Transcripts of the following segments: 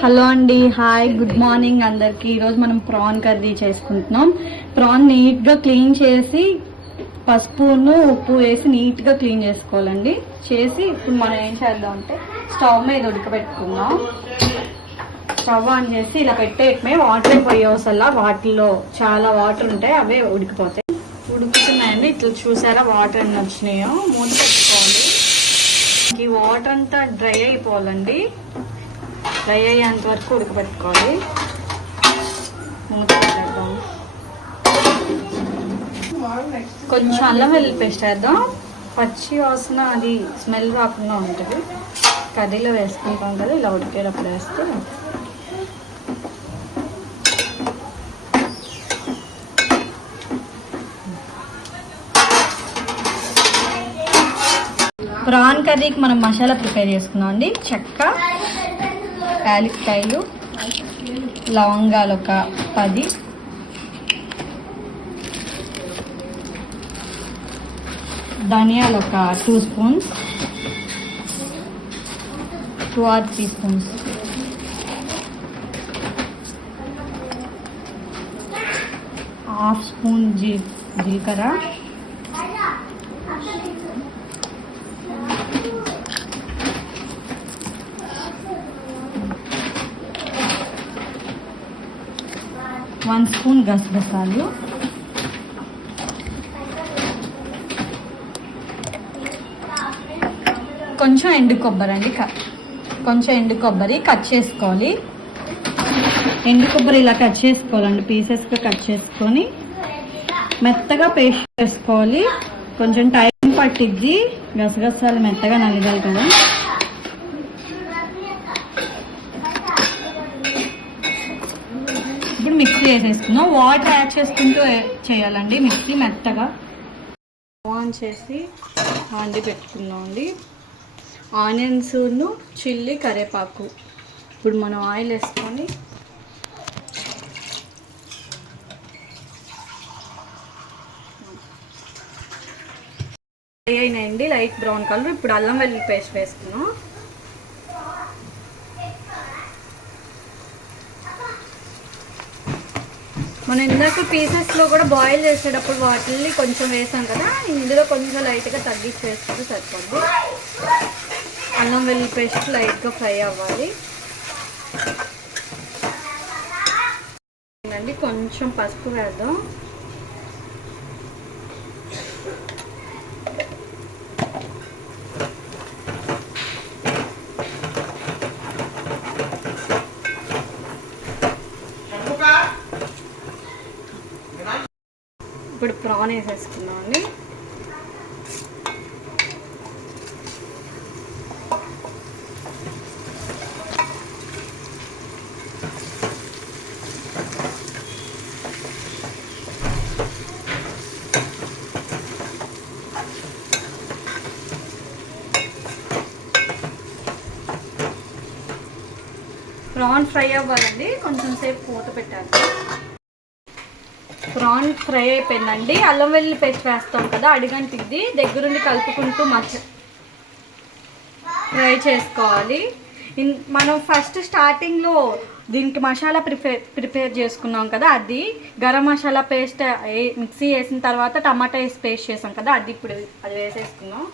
Hello అండి, hi, good morning అందరికి. ఈరోజు మనం ప్రాన్ కర్రీ చేసుకుంటున్నాం. ప్రాన్ నీట్గా క్లీన్ చేసి పసుపును ఉప్పు వేసి నీట్గా క్లీన్ చేసుకోవాలండి. చేసి ఇప్పుడు మనం ఏం చేద్దాం అంటే స్టవ్ మీద ఉడకబెట్టుకుందాం. స్టవ్ ఆన్ చేసి ఇలా పెట్టేయటమే, వాటర్ పోయేసల్లా వాటిలో చాలా వాటర్ ఉంటాయి, అవే ఉడికిపోతాయి. ఉడుకుతున్నాయండి, ఇట్లా చూసారా వాటర్ ఎన్ని వచ్చినాయో. మూత పెట్టుకోవాలి. ఈ వాటర్ అంతా డ్రై అయిపోవాలండి. ఫ్రై అయ్యేంత వరకు ఉడకబెట్టుకోవాలి. మూత పెట్టేద్దాం. కొంచెం అల్లం వెల్లుల్లి పేస్ట్ వేద్దాం. పచ్చి వాసన అది స్మెల్ రాకుండా ఉంటుంది. కర్రీలో వేసుకుంటాం కదా, ఇలా ఉడికేటప్పుడు వేస్తే. ప్రాన్ కర్రీకి మనం మసాలా ప్రిపేర్ చేసుకున్నాం అండి. చెక్క, యాలక్కాయలు, లవంగాలు ఒక 10, ధనియాలు ఒక 2 spoons, 2 or 3 spoons, half spoon జీలకర్ర, వన్ స్పూన్ గసగసాలు, కొంచెం ఎండు కొబ్బరి అండి. కొంచెం ఎండు కొబ్బరి కట్ చేసుకోవాలి. ఎండు కొబ్బరి ఇలా కట్ చేసుకోవాలండి, పీసెస్గా కట్ చేసుకొని మెత్తగా పేస్ట్ చేసుకోవాలి. కొంచెం టైం పట్టిద్ది, గసగసాలు మెత్తగా నలిగాలి కదా. ఇప్పుడు మిక్సీ వేసేస్తున్నాం. వాటర్ యాడ్ చేసుకుంటూ చేయాలండి మిక్సీ మెత్తగా. ఆన్ చేసి వండి పెట్టుకున్నాం అండి. ఆనియన్స్ను, చిల్లీ, కరివేపాకు. ఇప్పుడు మనం ఆయిల్ వేసుకొని ఫ్రై అయినాయండి, లైట్ బ్రౌన్ కలర్. ఇప్పుడు అల్లం వెల్లుల్లి పేస్ట్ వేసుకున్నాం. మనం ఇందాక పీసెస్లో కూడా బాయిల్ చేసేటప్పుడు వాటిని కొంచెం వేసాం కదా, ఇందులో కొంచెం లైట్గా తగ్గించి వేసుకుంటే సరిపోద్ది. అల్లం వెల్లుల్లి పేస్ట్ లైట్గా ఫ్రై అవ్వాలి అండి. కొంచెం పసుపు వేద్దాం. ఇప్పుడు ప్రాన్ వేసేసుకున్నాం అండి. ప్రాన్ ఫ్రై అవ్వాలండి, కొంచెం సేపు మూత పెట్టాలి. ప్రాన్ ఫ్రై అయిపోయిందండి. అల్లం వెల్లుల్లి పేస్ట్ వేస్తాం కదా, అడిగంటిది దగ్గరుండి కలుపుకుంటూ ఫ్రై చేసుకోవాలి. మనం ఫస్ట్ స్టార్టింగ్లో దీనికి మసాలా ప్రిపేర్ చేసుకున్నాం కదా, అది గరం మసాలా పేస్ట్ మిక్సీ వేసిన తర్వాత టమాటా వేసి పేస్ట్ చేసాం కదా, అది ఇప్పుడు అది వేసేసుకున్నాం.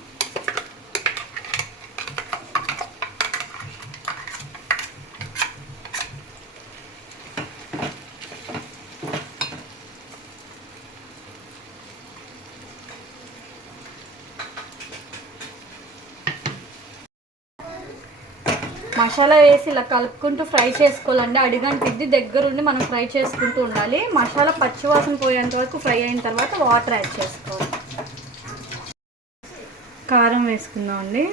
మసాలా వేసి ఇలా కలుపుకుంటూ ఫ్రై చేసుకోవాలండి. అడిగంటిద్ది దగ్గరుండి మనం ఫ్రై చేసుకుంటూ ఉండాలి. మసాలా పచ్చివాసన పోయేంత వరకు ఫ్రై అయిన తర్వాత వాటర్ యాడ్ చేసుకోవాలి. కారం వేసుకుందాం అండి.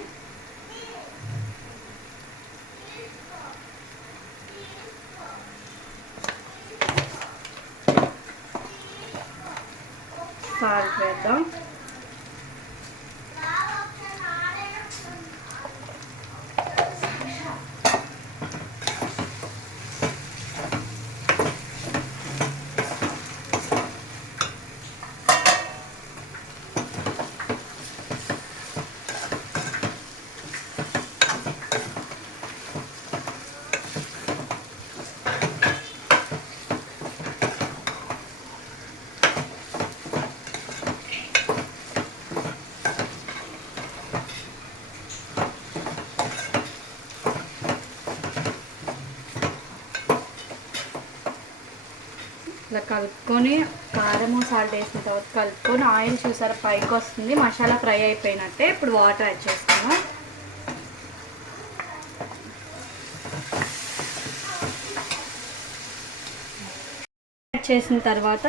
సాల్ట్ వేద్దాం. ఇలా కలుపుకొని కారము సాల్ట్ వేసిన తర్వాత కలుపుకొని ఆయిల్ చూసారా పైకి వస్తుంది, మసాలా ఫ్రై అయిపోయినట్టే. ఇప్పుడు వాటర్ యాడ్ చేసుకున్నాం. యాడ్ చేసిన తర్వాత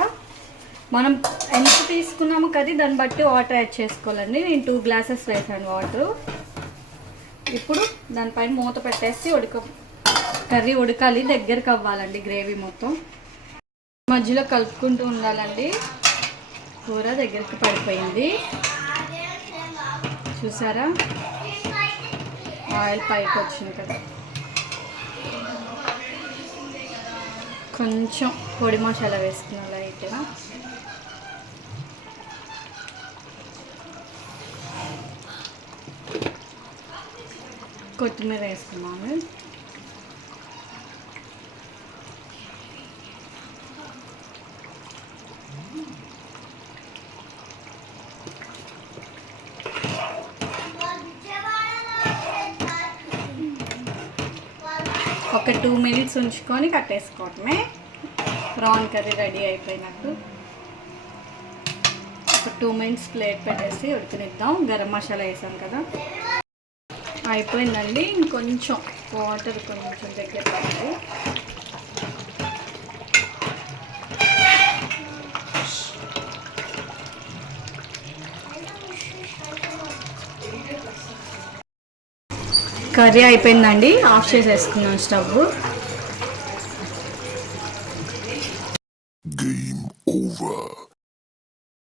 మనం ఎంత తీసుకున్నామో కర్రీ దాన్ని బట్టి వాటర్ యాడ్ చేసుకోవాలండి. నేను 2 గ్లాసెస్ వేసాను వాటరు. ఇప్పుడు దానిపైన మూత పెట్టేసి కర్రీ ఉడకాలి, దగ్గరకు అవ్వాలండి గ్రేవీ మొత్తం. మధ్యలో కలుపుకుంటూ ఉండాలండి. కూర దగ్గరికి పడిపోయింది చూసారా, ఆయిల్ పైకి వచ్చింది కదా. కొంచెం పొడి మసాలా వేసుకున్నాం లైట్గా. కొత్తిమీర వేసుకున్నాము. ఒక 2 మినిట్స్ ఉంచుకొని కట్టేసుకోవటమే. ప్రాన్ కర్రీ రెడీ అయిపోయినట్టు. ఒక 2 మినిట్స్ ప్లేట్ పెట్టేసి ఉడకనిద్దాం. గరం మసాలా వేసాం కదా, అయిపోయిందండి. ఇంకొంచెం వాటర్ కొంచెం దగ్గర పడాలి. కర్రీ అయిపోయిందండి, ఆఫ్ చేసేసుకున్నాం స్టవ్. Game over.